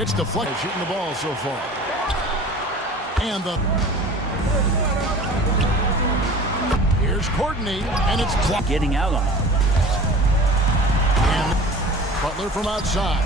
It's deflected, shooting the ball so far. And here's Courtney, and it's getting out on him. And Butler from outside.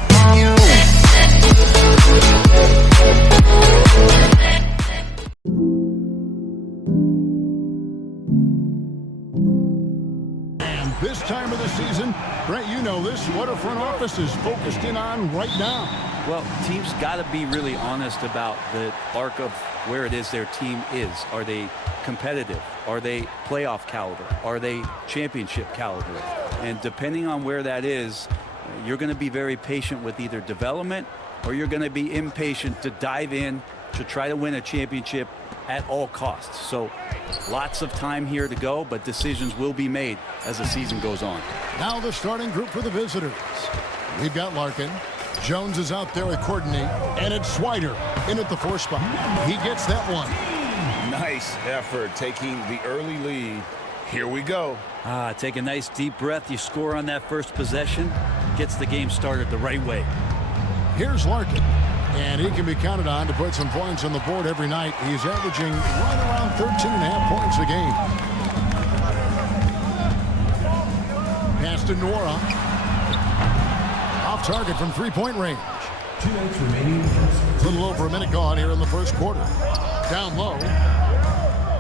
And this time of the season, Brent, you know this, what a front office is focused in on right now. Well, teams got to be really honest about the arc of where it is their team is. Are they competitive? Are they playoff caliber? Are they championship caliber? And depending on where that is, you're going to be very patient with either development or you're going to be impatient to dive in to try to win a championship at all costs. So lots of time here to go, but decisions will be made as the season goes on. Now the starting group for the visitors. We've got Larkin. Jones is out there with Courtney, and it's Swider in at the 4 spot. He gets that one. Nice effort taking the early lead. Here we go. Take a nice deep breath. You score on that first possession. Gets the game started the right way. Here's Larkin, and he can be counted on to put some points on the board every night. He's averaging right around 13.5 points a game. Pass to Nora. Off target from three-point range. 2 minutes remaining. A little over a minute gone here in the first quarter. Down low.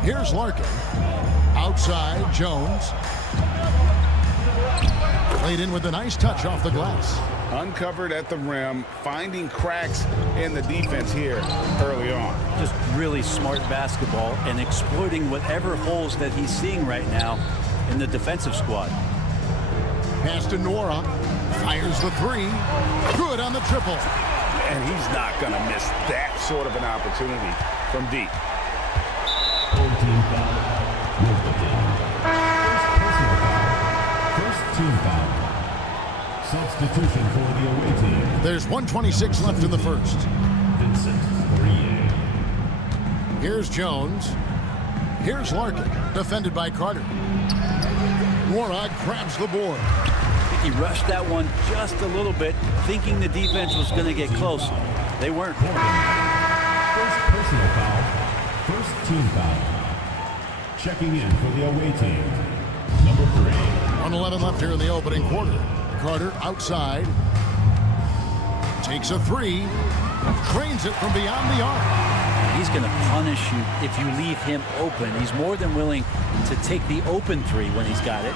Here's Larkin. Outside, Jones. Played in with a nice touch off the glass. Uncovered at the rim, finding cracks in the defense here early on. Just really smart basketball and exploiting whatever holes that he's seeing right now in the defensive squad. Pass to Nora. Fires the 3. Good on the triple. And he's not going to miss that sort of an opportunity from deep. 14 foul. First team foul. Substitution for the away team. There's 1:26 left in the first. Vincent Poirier. Here's Jones. Here's Larkin. Defended by Carter. Nora grabs the board. He rushed that one just a little bit, thinking the defense was going to get close. They weren't. First personal foul. First team foul. Checking in for the away team. Number 3. 1:11 left here in the opening quarter. Carter outside. Takes a 3. Drains it from beyond the arc. He's going to punish you if you leave him open. He's more than willing to take the open 3 when he's got it.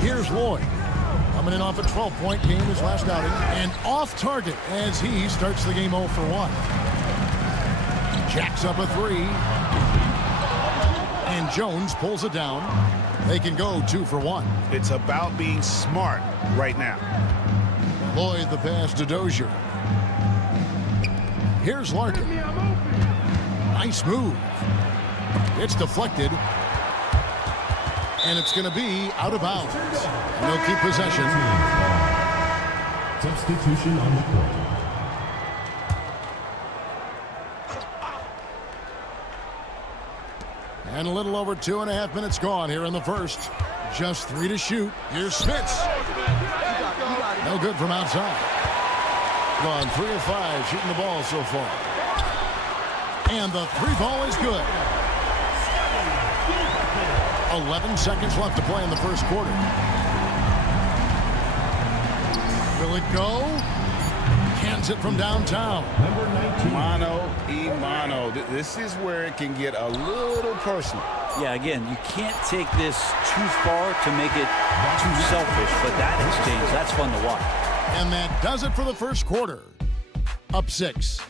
Here's Lloyd. Coming in off a 12-point game his last outing. And off target as he starts the game 0 for 1. Jacks up a 3. And Jones pulls it down. They can go 2 for 1. It's about being smart right now. Lloyd the pass to Dozier. Here's Larkin. Nice move. It's deflected. And it's going to be out of bounds. And they'll keep possession. Substitution on the court. And a little over 2.5 minutes gone here in the first. Just 3 to shoot. Here's Spitz. No good from outside. Gone 3 of 5 shooting the ball so far. And the 3 ball is good. 11 seconds left to play in the first quarter. Will it go? Cans it from downtown. Number 19. Mano y mano. This is where it can get a little personal. Yeah, again, you can't take this too far to make it too selfish, but that exchange, that's fun to watch. And that does it for the first quarter. Up 6.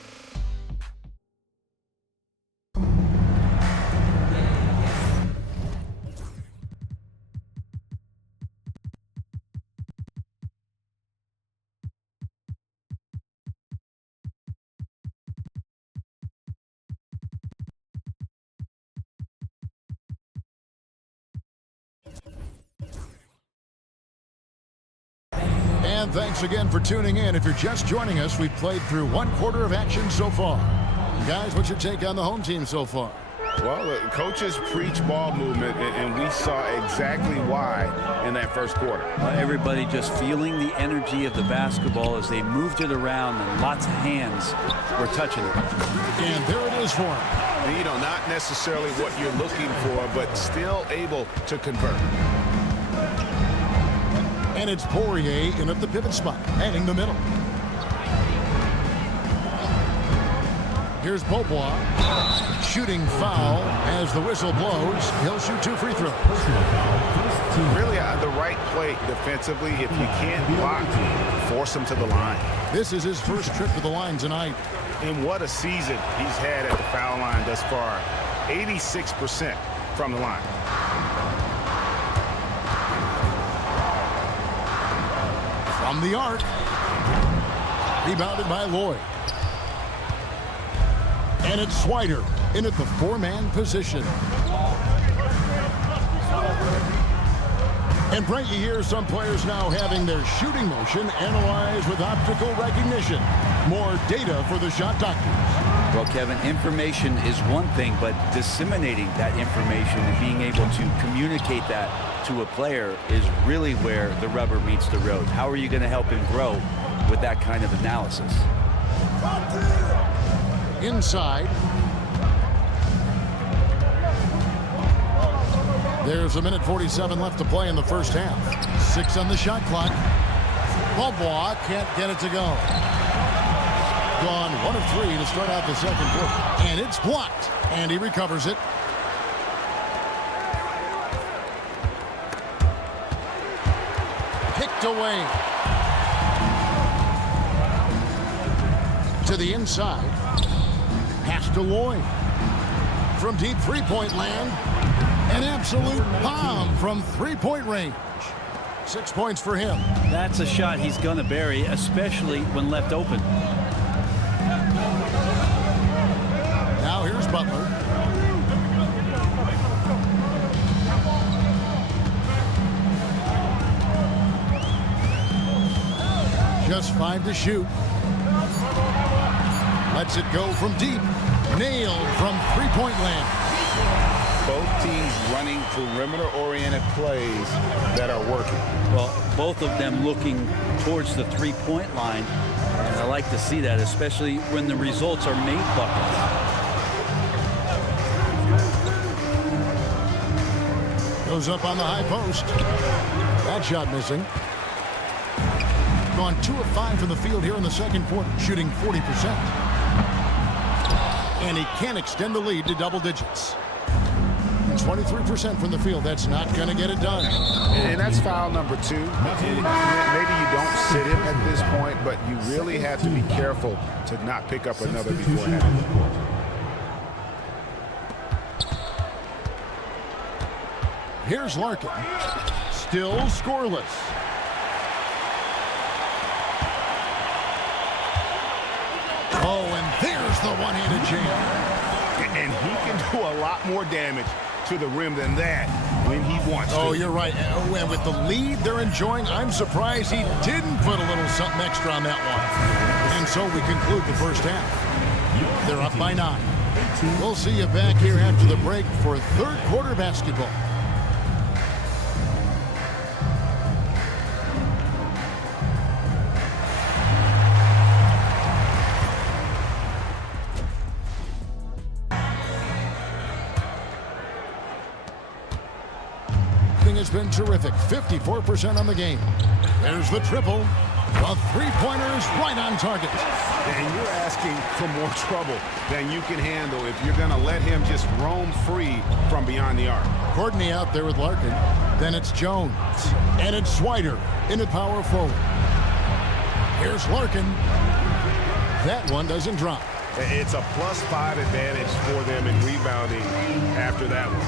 And thanks again for tuning in. If you're just joining us, we've played through 1 quarter of action so far. Guys, what's your take on the home team so far? Well, the coaches preach ball movement, and we saw exactly why in that first quarter. Everybody just feeling the energy of the basketball as they moved it around, and lots of hands were touching it. And there it is for him. And, you know, not necessarily what you're looking for, but still able to convert. And it's Poirier in at the pivot spot, heading the middle. Here's Beaubois. Shooting foul as the whistle blows. He'll shoot 2 free throws. Really the right play defensively. If you can't block, force him to the line. This is his first trip to the line tonight. And what a season he's had at the foul line thus far. 86% from the line. From the arc. Rebounded by Lloyd. And it's Swider in at the 4-man position. And Brent, you hear some players now having their shooting motion analyzed with optical recognition. More data for the shot doctors. Well, Kevin, information is one thing, but disseminating that information and being able to communicate that to a player is really where the rubber meets the road. How are you going to help him grow with that kind of analysis? Inside. There's 1:47 left to play in the first half. 6 on the shot clock. Beaubois can't get it to go. Gone 1 of 3 to start out the second quarter. And it's blocked. And he recovers it. Picked away. To the inside. Pass to Lloyd. From deep three-point land. An absolute bomb from three-point range. 6 points for him. That's a shot he's going to bury, especially when left open. Now here's Butler. Just 5 to shoot. Lets it go from deep. Nailed from three-point land. Both teams running perimeter-oriented plays that are working. Well, both of them looking towards the three-point line. And I like to see that, especially when the results are made buckets. Goes up on the high post. That shot missing. Gone 2 of 5 from the field here in the second quarter, shooting 40%. And he can't extend the lead to double digits. 23% from the field. That's not going to get it done. And that's foul number 2. Maybe you don't sit him at this point, but you really have to be careful to not pick up another beforehand. Here's Larkin. Still scoreless. Oh, and there's the one-handed jam. And he can do a lot more damage to the rim than that when he wants to. Oh, you're right. Oh, and with the lead they're enjoying, I'm surprised he didn't put a little something extra on that one. And so we conclude the first half. They're up by 9. We'll see you back here after the break for third quarter basketball. Has been terrific. 54% on the game. There's the triple. The three-pointers right on target. And you're asking for more trouble than you can handle if you're going to let him just roam free from beyond the arc. Courtney out there with Larkin. Then it's Jones. And it's Swider in at power forward. Here's Larkin. That one doesn't drop. It's a +5 advantage for them in rebounding after that one.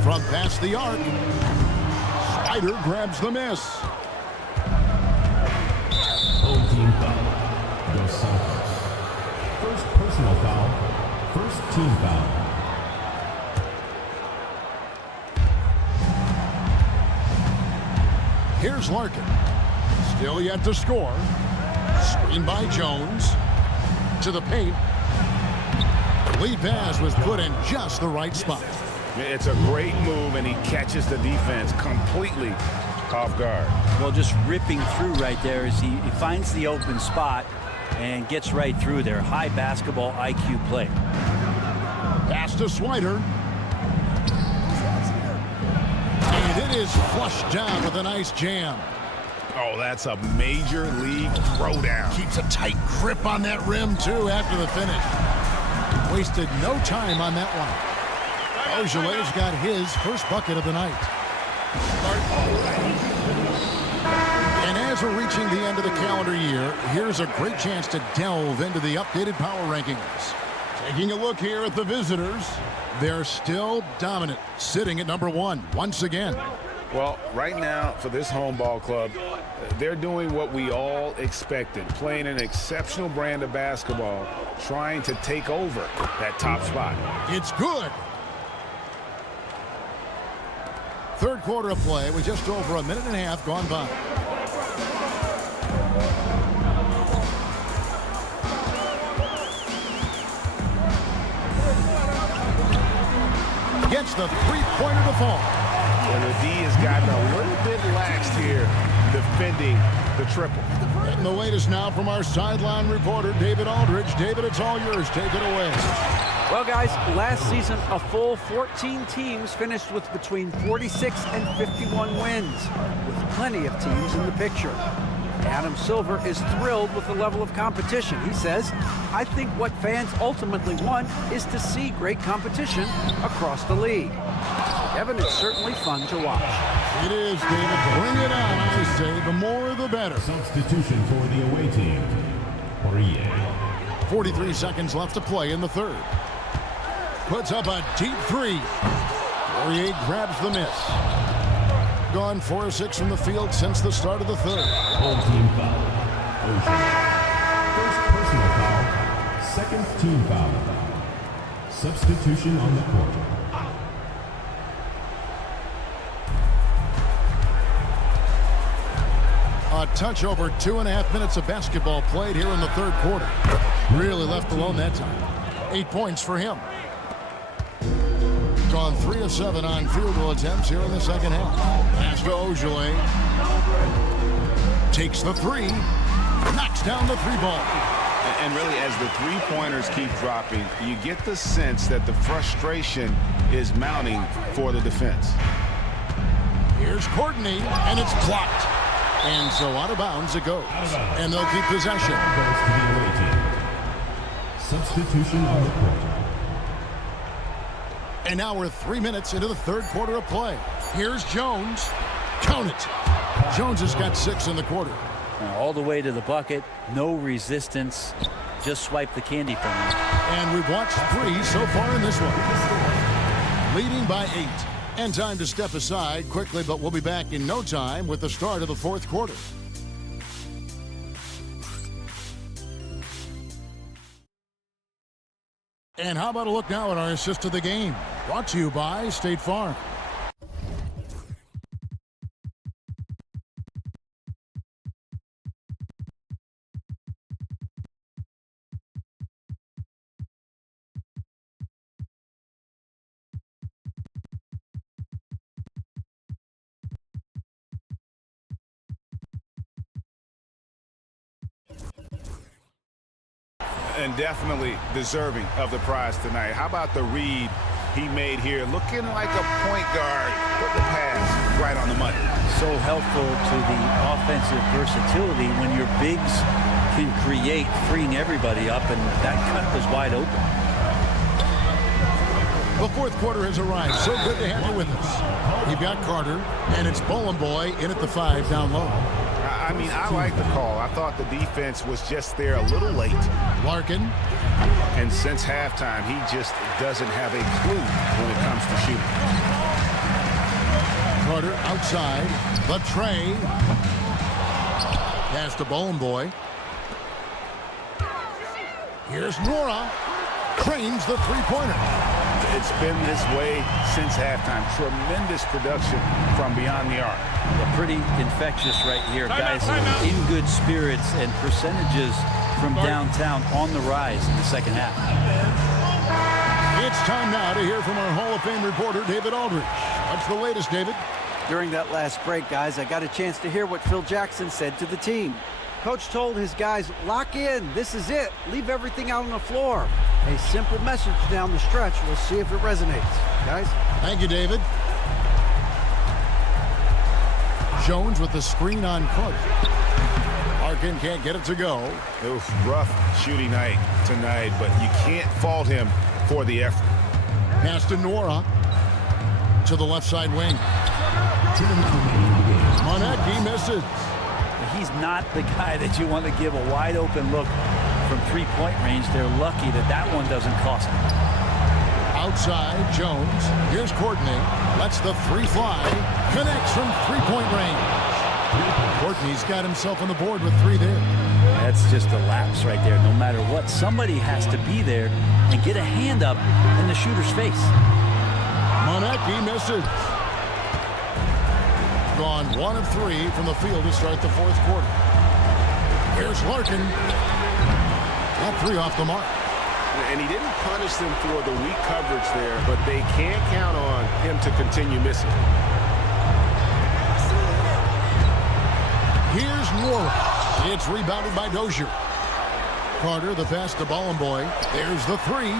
From past the arc, Swider grabs the miss. Home team foul. Dos Santos. First personal foul. First team foul. Here's Larkin. Still yet to score. Screen by Jones. To the paint. Lead pass was put in just the right spot. It's a great move, and he catches the defense completely off guard. Well, just ripping through right there as he finds the open spot and gets right through there. High basketball IQ play. Pass to Swider. And it is flushed down with a nice jam. Oh, that's a major league throwdown. Keeps a tight grip on that rim, too, after the finish. Wasted no time on that one. Ojole's got his first bucket of the night. And as we're reaching the end of the calendar year, here's a great chance to delve into the updated power rankings. Taking a look here at the visitors, they're still dominant, sitting at number 1 once again. Well, right now, for this home ball club, they're doing what we all expected, playing an exceptional brand of basketball, trying to take over that top spot. It's good. Third quarter of play with just over a minute and a half gone by. Gets the three-pointer to fall. And the D has gotten a little bit laxed here defending the triple. And the latest now from our sideline reporter, David Aldridge. David, it's all yours. Take it away. Well, guys, last season, a full 14 teams finished with between 46 and 51 wins, with plenty of teams in the picture. Adam Silver is thrilled with the level of competition. He says, I think what fans ultimately want is to see great competition across the league. Kevin, it's certainly fun to watch. It is, David. Bring it on, I say. The more, the better. Substitution for the away team. Poirier. 43 seconds left to play in the third. Puts up a deep three. Poirier grabs the miss. Gone 4 of 6 from the field since the start of the third. Home team foul. Ocean. First personal foul. Second team foul. Substitution on the court. A touch over 2.5 minutes of basketball played here in the third quarter. Really left alone that time. 8 points for him. Gone 3 of 7 on field goal attempts here in the second half. Pass to Ojole. Takes the three. Knocks down the three ball. And really, as the three-pointers keep dropping, you get the sense that the frustration is mounting for the defense. Here's Courtney, and it's blocked. And so out of bounds it goes. And they'll keep possession. Goes to the away team. Substitution on the court. And now we're 3 minutes into the third quarter of play. Here's Jones. Count it. Jones has got 6 in the quarter. All the way to the bucket. No resistance. Just swipe the candy from him. And we've watched 3 so far in this one. Leading by 8. And time to step aside quickly, but we'll be back in no time with the start of the fourth quarter. And how about a look now at our assist of the game? Brought to you by State Farm. And definitely deserving of the prize tonight. How about the read he made here? Looking like a point guard, put the pass right on the money. So helpful to the offensive versatility when your bigs can create, freeing everybody up, and that cut was wide open. The fourth quarter has arrived. So good to have you with us. You've got Carter, and it's Bowling Boy in at the 5 down low. I mean, I like the call. I thought the defense was just there a little late. Larkin. And since halftime, he just doesn't have a clue when it comes to shooting. Carter outside. The tray. Pass to Bowling Boy. Here's Nora. Cranes the three-pointer. It's been this way since halftime. Tremendous production from beyond the arc. Pretty infectious right here. Guys in good spirits, and percentages from downtown on the rise in the second half. time now to hear from our Hall of Fame reporter, David Aldridge. What's the latest, David? During that last break, guys, I got a chance to hear what Phil Jackson said to the team. Coach told his guys, lock in, this is it, leave everything out on the floor. A simple message down the stretch. We'll see if it resonates. Guys? Thank you, David. Jones with the screen on Clark. Larkin can't get it to go. It was rough shooting night tonight, but you can't fault him for the effort. Pass to Nora. To the left side wing. Monecki misses. He's not the guy that you want to give a wide open look from three-point range. They're lucky that that one doesn't cost them. Outside, Jones. Here's Courtney. Lets the three fly. Connects from three-point range. Courtney's got himself on the board with three there. That's just a lapse right there. No matter what, somebody has to be there and get a hand up in the shooter's face. Monecki misses. Gone 1 of 3 from the field to start the fourth quarter. Here's Larkin. That three off the mark. And he didn't punish them for the weak coverage there, but they can't count on him to continue missing. Here's Nora. It's rebounded by Dozier. Carter, the pass to Bollenboy. There's the three.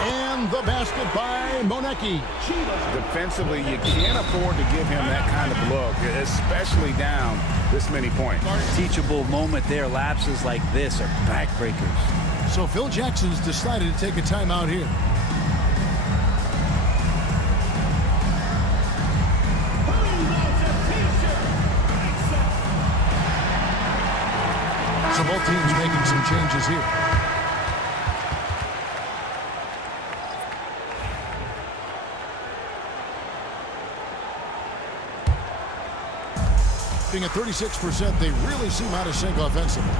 And the basket by Monecki. Defensively, you can't afford to give him that kind of look, especially down this many points. Teachable moment there. Lapses like this are backbreakers. So Phil Jackson's decided to take a timeout here. So both teams making some changes here. Being at 36%, they really seem out of sync offensively.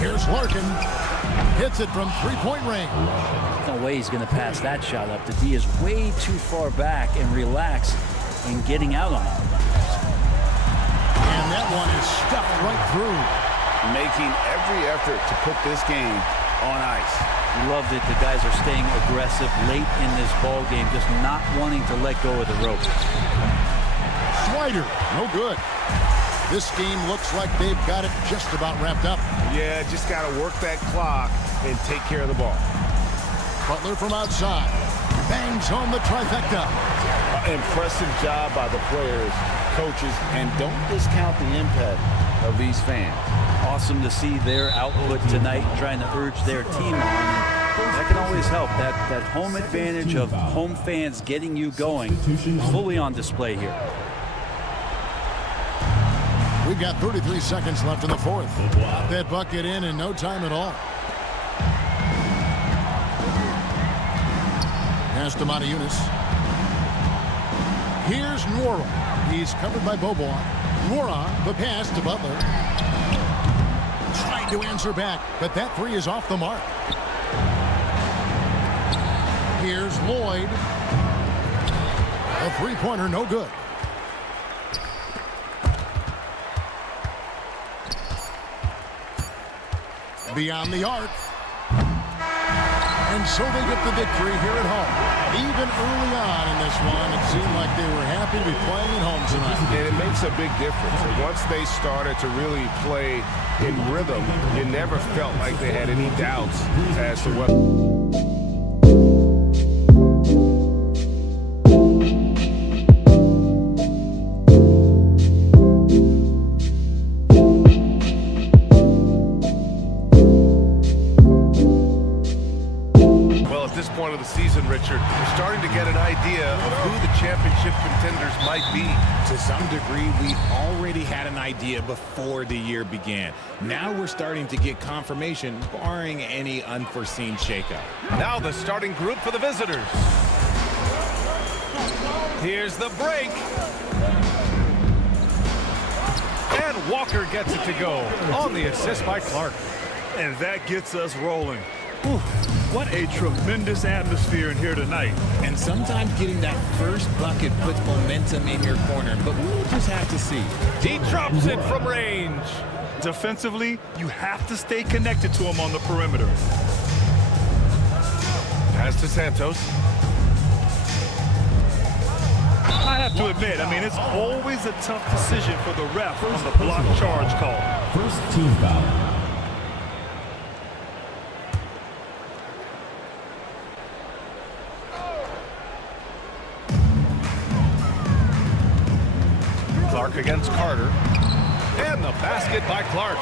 Here's Larkin. Hits it from three-point range. No way he's going to pass that shot up. The D is way too far back and relaxed in getting out on it. And that one is stuffed right through. Making every effort to put this game on ice. Love that the guys are staying aggressive late in this ball game, just not wanting to let go of the rope. Slider, no good. This game looks like they've got it just about wrapped up. Yeah, just got to work that clock and take care of the ball. Butler from outside. Bangs home the trifecta. Impressive job by the players, coaches, and don't discount the impact of these fans. Awesome to see their output tonight, trying to urge their team on. That can always help. That home advantage of home fans getting you going, fully on display here. We've got 33 seconds left in the fourth. Got that bucket in no time at all. Pass to Matajunas. Here's Nora. He's covered by Bobois. Nora, the pass to Butler. Trying to answer back, but that three is off the mark. Here's Lloyd. A three-pointer, no good. Beyond the arc. And so they get the victory here at home. Even early on in this one, it seemed like they were happy to be playing at home tonight. And it makes a big difference. And once they started to really play in rhythm, you never felt like they had any doubts as to what... point of the season, Richard, we're starting to get an idea of who the championship contenders might be. To some degree, we already had an idea before the year began. Now we're starting to get confirmation, barring any unforeseen shakeup. Now the starting group for the visitors. Here's the break. And Walker gets it to go on the assist by Clark. And that gets us rolling. Whew. What a tremendous atmosphere in here tonight. And sometimes getting that first bucket puts momentum in your corner, but we'll just have to see. He drops it from range. Defensively, you have to stay connected to him on the perimeter. Pass to Santos. I have to admit, I mean, it's always a tough decision for the ref on the block charge call. First team foul. Clark against Carter. And the basket by Clark.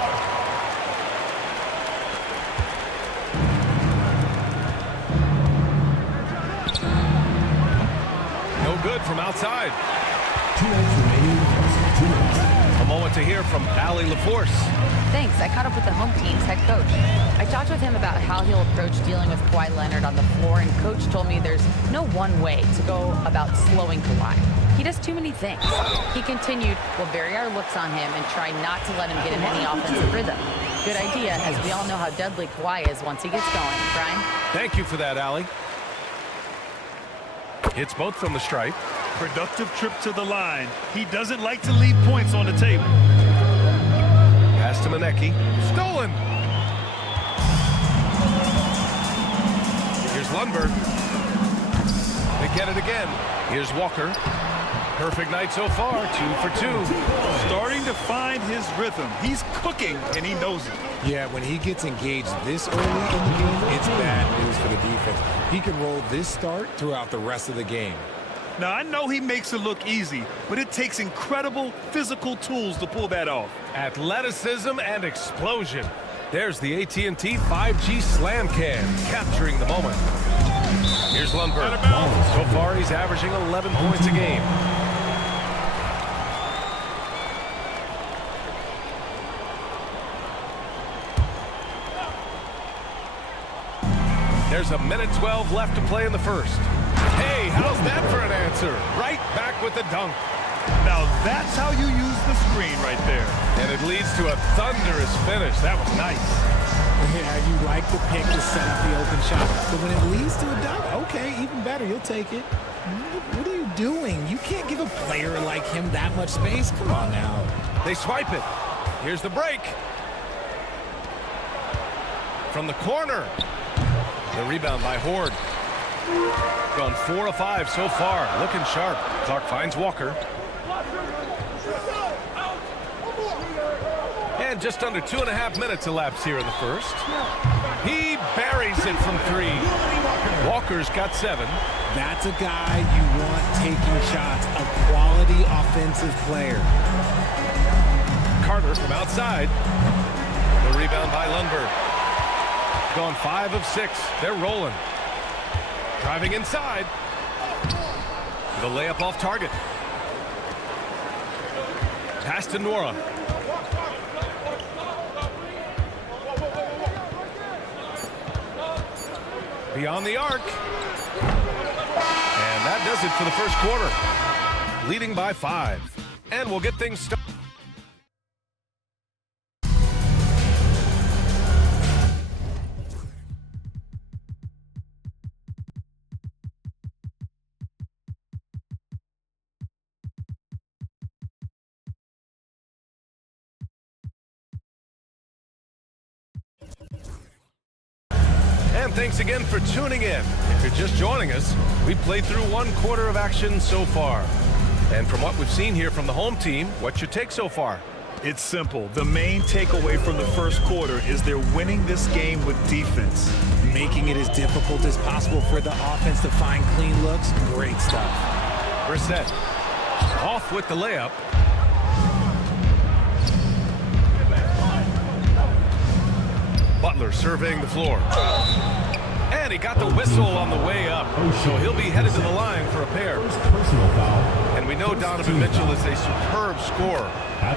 No good from outside. 2 minutes remaining. 2 minutes. A moment to hear from Allie LaForce. Thanks. I caught up with the home team's head coach. I talked with him about how he'll approach dealing with Kawhi Leonard on the floor, and coach told me there's no one way to go about slowing Kawhi. He does too many things. He continued, we'll vary our looks on him and try not to let him get in any offensive rhythm. Good idea, as we all know how deadly Kawhi is once he gets going. Brian? Thank you for that, Allie. Hits both from the stripe. Productive trip to the line. He doesn't like to leave points on the table. Pass to Manecki. Stolen. Here's Lundberg. They get it again. Here's Walker. Perfect night so far. 2 for 2. Starting to find his rhythm. He's cooking, and he knows it. Yeah, when he gets engaged this early in the game, it's bad news for the defense. He can roll this start throughout the rest of the game. Now, I know he makes it look easy, but it takes incredible physical tools to pull that off. Athleticism and explosion. There's the AT&T 5G Slam Can, capturing the moment. Here's Lundberg. So far, he's averaging 11 points a game. There's a minute 12 left to play in the first. Hey, how's that for an answer? Right back with the dunk. Now, that's how you use the screen right there. And it leads to a thunderous finish. That was nice. Yeah, you like the pick to set up the open shot. But when it leads to a dunk, okay, even better, you'll take it. What are you doing? You can't give a player like him that much space. Come on now. They swipe it. Here's the break. From the corner. The rebound by Horde. Gone 4 of 5 so far. Looking sharp. Clark finds Walker. And just under 2.5 minutes elapsed here in the first. He buries it from 3. Walker's got 7. That's a guy you want taking shots. A quality offensive player. Carter from outside. The rebound by Lundberg. Gone 5 of 6. They're rolling. Driving inside. The layup off target. Pass to Nora. Beyond the arc. And that does it for the first quarter. Leading by 5. And we'll get things started. And thanks again for tuning in. If you're just joining us, we've played through 1 quarter of action so far. And from what we've seen here from the home team, what's your take so far? It's simple. The main takeaway from the first quarter is they're winning this game with defense. Making it as difficult as possible for the offense to find clean looks. Great stuff. Brissett off with the layup. Butler surveying the floor. And he got the whistle on the way up. So he'll be headed to the line for a pair. And we know Donovan Mitchell is a superb scorer.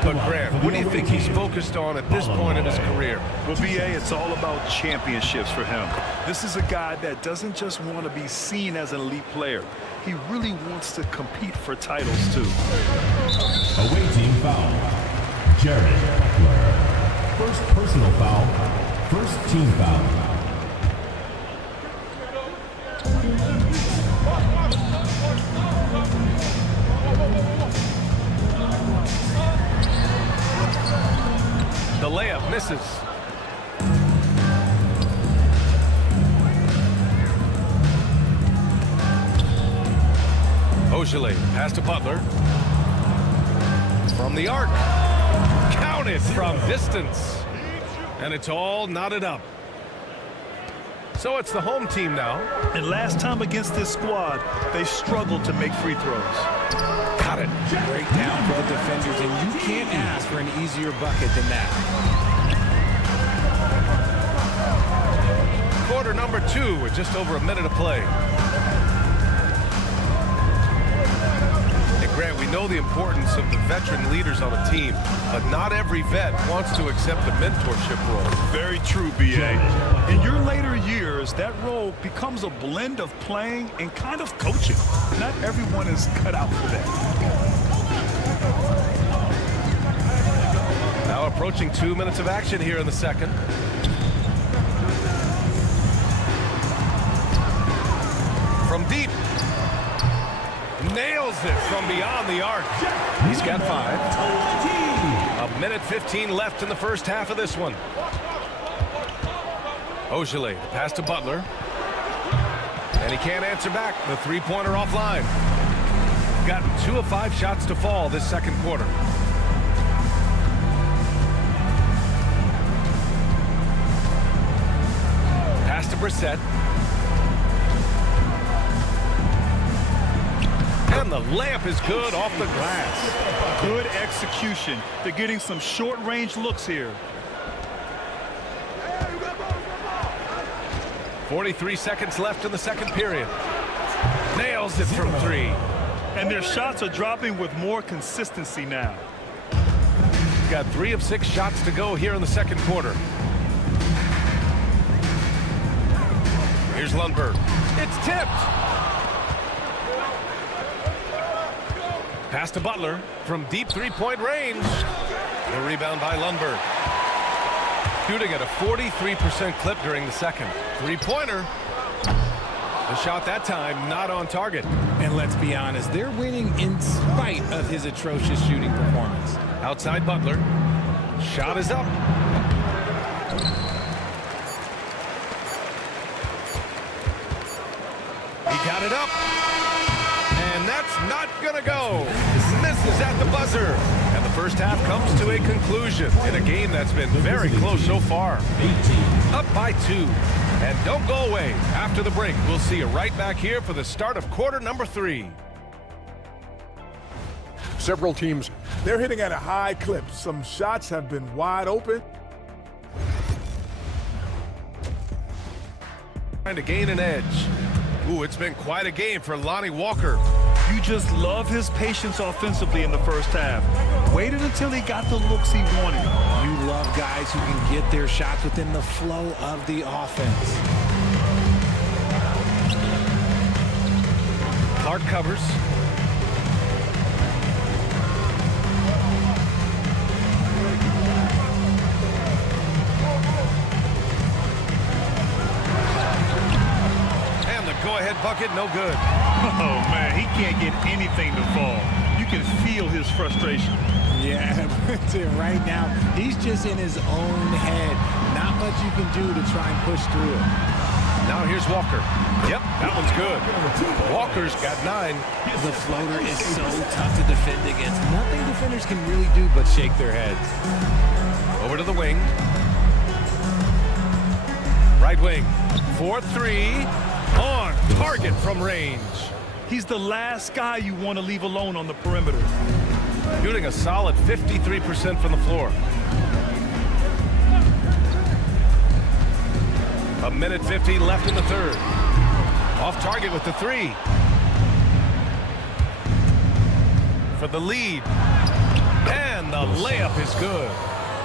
But Grant, what do you think he's focused on at this point in his career? Well, BA, it's all about championships for him. This is a guy that doesn't just want to be seen as an elite player. He really wants to compete for titles, too. Away team foul. Jared Butler. First personal foul. First team foul. The layup misses. Ojale, pass to Butler. From the arc. Counted from distance. And it's all knotted up. So it's the home team now. And last time against this squad, they struggled to make free throws. Got it. Break down for the defenders, and you can't ask for an easier bucket than that. Quarter number 2 with just over a minute to play. And Grant, we know the importance of the veteran leaders on a team, but not every vet wants to accept a mentorship role. Very true, B.A. In your later years, that role becomes a blend of playing and kind of coaching. Not everyone is cut out for that. Now approaching 2 minutes of action here in the second. From deep. Nails it from beyond the arc. He's got 5. A minute 15 left in the first half of this one. Ojale, pass to Butler. And he can't answer back. The three-pointer offline. Gotten 2 of 5 shots to fall this second quarter. Pass to Brissett. And the layup is good off the glass. Good execution. They're getting some short-range looks here. 43 seconds left in the second period. Nails it from 3. And their shots are dropping with more consistency now. Got 3 of 6 shots to go here in the second quarter. Here's Lundberg. It's tipped. Pass to Butler from deep three-point range. The rebound by Lundberg. Shooting at a 43% clip during the second. Three-pointer. The shot that time not on target. And let's be honest, they're winning in spite of his atrocious shooting performance. Outside Butler. Shot is up. He got it up. And that's not gonna go. Misses at the buzzer. And the first half comes to a conclusion in a game that's been very close so far. Up by 2. And don't go away. After the break, we'll see you right back here for the start of quarter number 3. Several teams, they're hitting at a high clip. Some shots have been wide open. Trying to gain an edge. Ooh, it's been quite a game for Lonnie Walker. You just love his patience offensively in the first half. Waited until he got the looks he wanted. You love guys who can get their shots within the flow of the offense. Clark covers. And the go-ahead bucket, no good. Oh, man, he can't get anything to fall. You can feel his frustration. Yeah, right now, he's just in his own head. Not much you can do to try and push through it. Now here's Walker. Yep, that one's good. Walker's got 9. The floater is so tough to defend against. Nothing defenders can really do but shake their heads. Over to the wing. Right wing. 4-3. On target from range. He's the last guy you want to leave alone on the perimeter. Shooting a solid 53% from the floor. A minute 15 left in the third. Off target with the 3. For the lead. And the layup is good.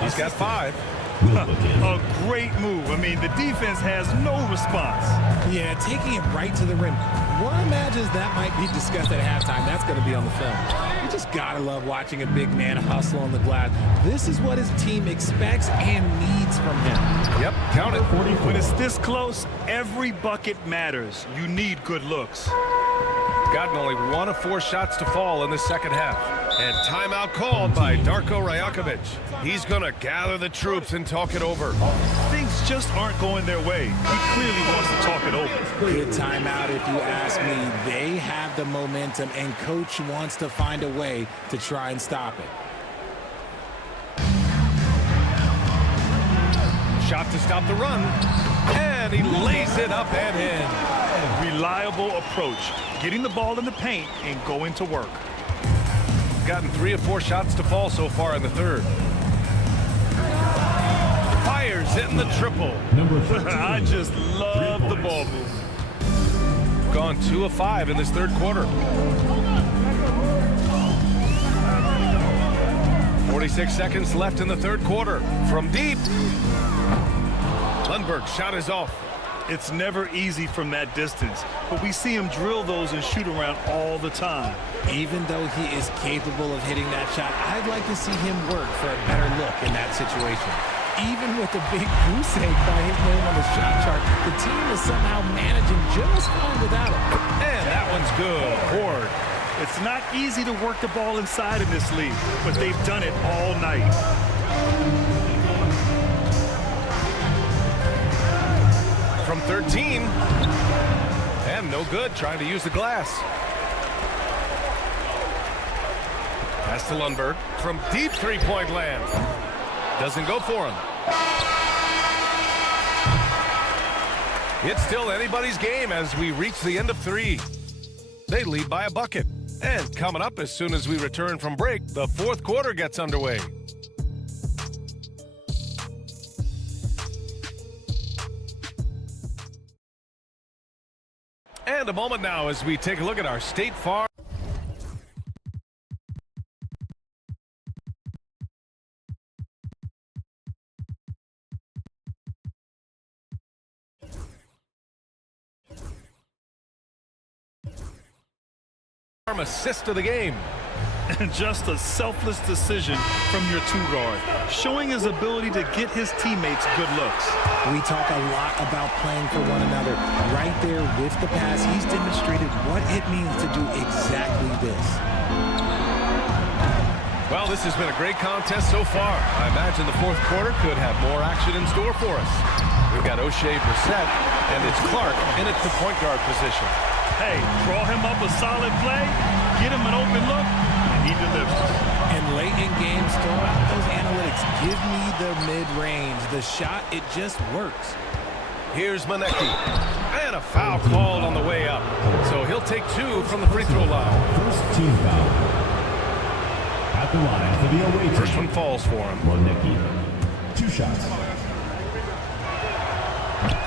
He's got 5. A great move. I mean, the defense has no response. Yeah, taking it right to the rim. One imagines that might be discussed at halftime. That's going to be on the film. You just got to love watching a big man hustle on the glass. This is what his team expects and needs from him. Yep, count it. When it's this close, every bucket matters. You need good looks. Gotten only 1 of 4 shots to fall in the second half. And timeout called by Darko Rajakovic. He's going to gather the troops and talk it over. Things just aren't going their way. He clearly wants to talk it over. Good timeout if you ask me. They have the momentum, and coach wants to find a way to try and stop it. Shot to stop the run. And he lays it up and in. Reliable approach. Getting the ball in the paint and going to work. Gotten 3 of 4 shots to fall so far in the third. Fires in the triple. I just love the ball move. Gone 2 of 5 in this third quarter. 46 seconds left in the third quarter. From deep. Lundberg's shot is off. It's never easy from that distance, but we see him drill those and shoot around all the time. Even though he is capable of hitting that shot, I'd like to see him work for a better look in that situation. Even with a big goose egg by his name on the shot chart, the team is somehow managing just fine without him. And that one's good. Ward. It's not easy to work the ball inside in this league, but they've done it all night. From 13. And no good, trying to use the glass. Pass to Lundberg. From deep three-point land. Doesn't go for him. It's still anybody's game as we reach the end of 3. They lead by a bucket. And coming up as soon as we return from break, the fourth quarter gets underway. And a moment now as we take a look at our State Farm. Assist of the game. And just a selfless decision from your 2-guard, showing his ability to get his teammates good looks. We talk a lot about playing for one another. Right there with the pass, he's demonstrated what it means to do exactly this. Well, this has been a great contest so far. I imagine the fourth quarter could have more action in store for us. We've got O'Shea Brissett, and it's Clark in at the point guard position. Hey, draw him up a solid play, get him an open look, and he delivers. And late in games, throw out those analytics. Give me the mid-range. The shot, it just works. Here's Manecki. And a foul called on the way up. So he'll take 2 from the free throw line. First team foul. At the line for the away team. First one falls for him. Manecki. 2 shots.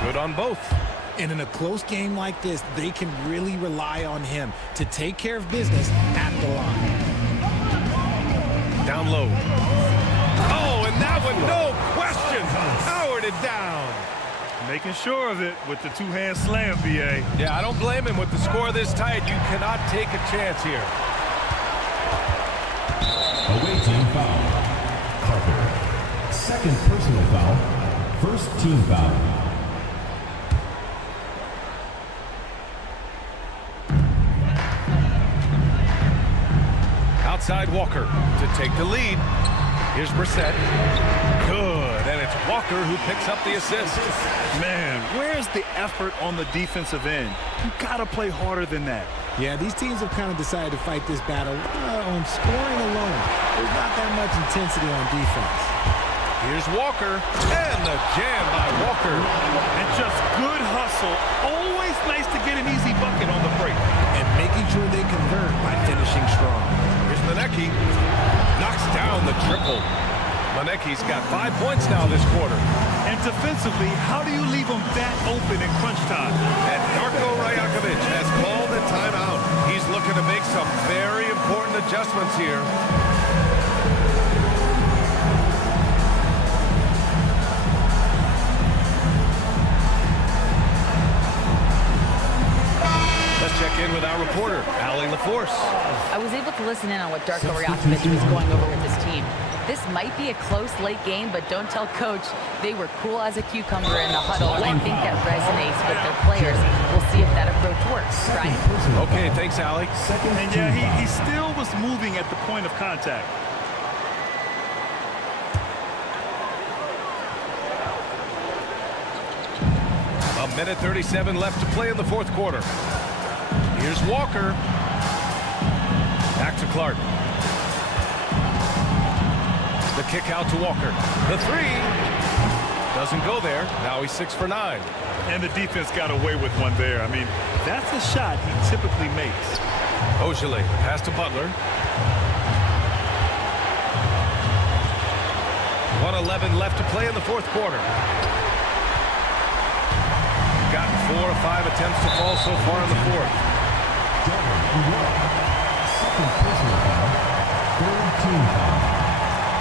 Good on both. And in a close game like this, they can really rely on him to take care of business at the line. Down low. Oh, and that one, no question, powered it down. Making sure of it with the 2-hand slam, B.A. Yeah, I don't blame him with the score this tight. You cannot take a chance here. Away team foul. Carter. Second personal foul. First team foul. Outside Walker to take the lead. Here's Brissett. Good, and it's Walker who picks up the assist. Man, where's the effort on the defensive end? You gotta play harder than that. Yeah, these teams have kind of decided to fight this battle on scoring alone. There's not that much intensity on defense. Here's Walker, and the jam by Walker. And just good hustle. Always nice to get an easy bucket on the break. And making sure they convert by finishing strong. Here's Manecki. Knocks down the triple. Manecki's got 5 points now this quarter. And defensively, how do you leave them that open in crunch time? And Darko Rajakovic has called a timeout. He's looking to make some very important adjustments here. Let's check in with our reporter, Allie LaForce. I was able to listen in on what Darko Rajakovic was going over with his team. This might be a close late game, but don't tell Coach they were cool as a cucumber in the huddle. I think that resonates with their players. We'll see if that approach works. Brian? Okay, thanks, Allie. And yeah, he still was moving at the point of contact. A minute 37 left to play in the fourth quarter. Here's Walker. Back to Clark. The kick out to Walker. The three doesn't go there. Now he's 6 for 9. And the defense got away with one there. I mean, that's a shot he typically makes. Odlicna pass to Butler. 1:11 left to play in the fourth quarter. Gotten 4 of 5 attempts to fall so far in the fourth.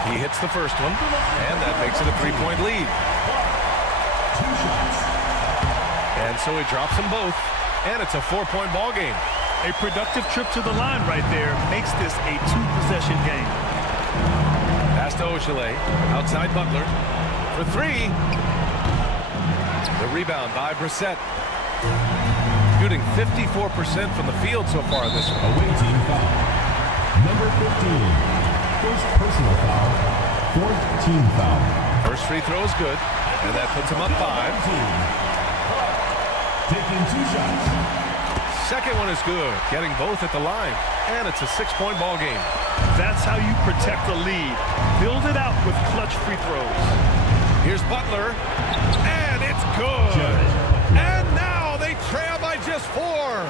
He hits the first one, and that makes it a 3-point lead. And so he drops them both, and it's a 4-point ball game. A productive trip to the line right there makes this a 2-possession game. Pass to Odlicna, outside Butler for 3. The rebound by Brissett. Shooting 54% from the field so far this one. Away team foul. Number 15. First personal foul. Fourth team foul. First free throw is good, and that puts him up 5. Taking 2 shots. Second one is good, getting both at the line, and it's a 6-point ball game. That's how you protect the lead. Build it out with clutch free throws. Here's Butler, and it's good. And now they trail by just 4.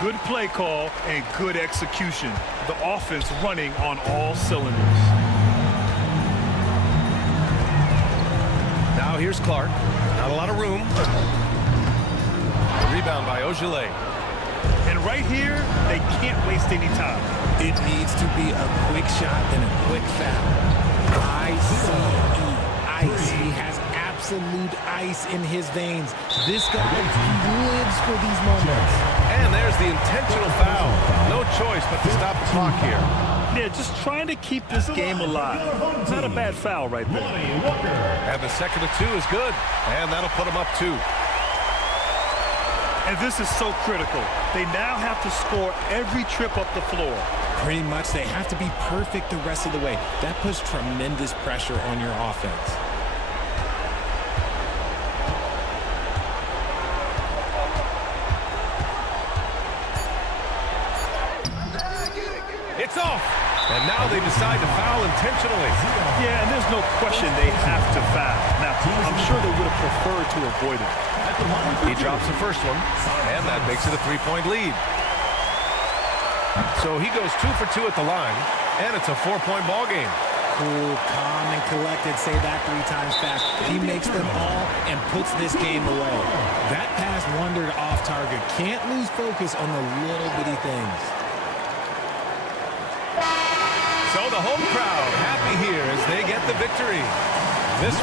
Good play call and good execution. The offense running on all cylinders. Now here's Clark. Not a lot of room. The rebound by Odlicna. And right here, they can't waste any time. It needs to be a quick shot and a quick foul. I-C-E. Ice. He has absolute ice in his veins. This guy lives for these moments. And there's the intentional foul. No choice but to stop the clock here. Yeah, just trying to keep this game alive. Not a bad foul right there. And the second of 2 is good. And that'll put him up 2. And this is so critical. They now have to score every trip up the floor. Pretty much, they have to be perfect the rest of the way. That puts tremendous pressure on your offense. It's off. And now they decide to foul intentionally. Yeah, and there's no question they have to foul. Now, I'm sure they would have preferred to avoid it. He drops the first one, and that makes it a 3-point lead. So he goes 2 for 2 at the line, and it's a 4-point ball game. Cool, calm, and collected. Say that 3 times fast. He makes them all and puts this game away. That pass wandered off target. Can't lose focus on the little bitty things. So the home crowd happy here as they get the victory. This